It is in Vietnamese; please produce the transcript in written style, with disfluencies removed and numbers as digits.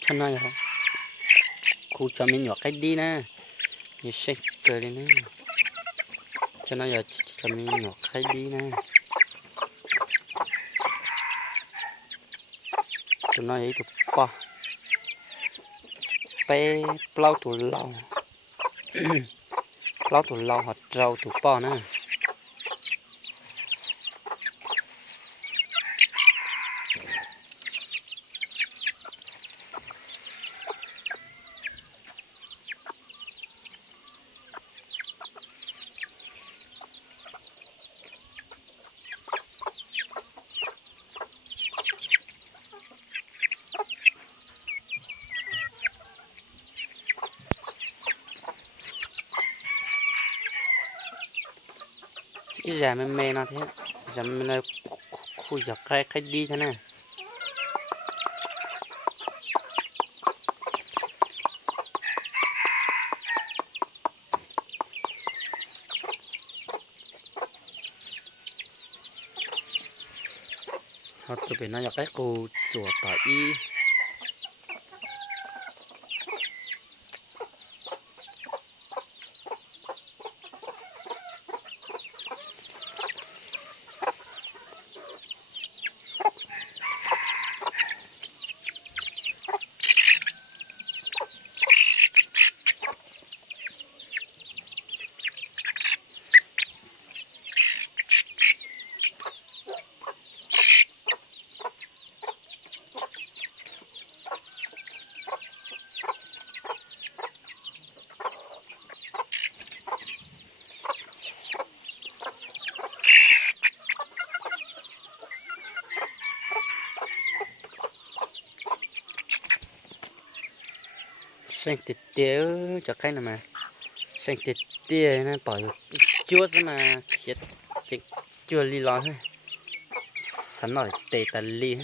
Cho nó hả? Khu cho mình nhỏ cái đi nè. Như shake cười đi nè. Cho nó giờ cho mình nhỏ cái đi nè. Tụi nó ấy tụi bò. Bé plau tụi lâu. Plau tụi lâu hoặc trâu tụi bò nè. Cái già mê mê nó thế. Già mê mê khu giọt cái đi thế này. Họ tụi bên nó giọt cái khu chùa tỏi y. Xanh tịt tía cho cái này mà xanh tịt tía nó bỏ chua mà khiết chua li lon thôi sẵn nổi tê tà li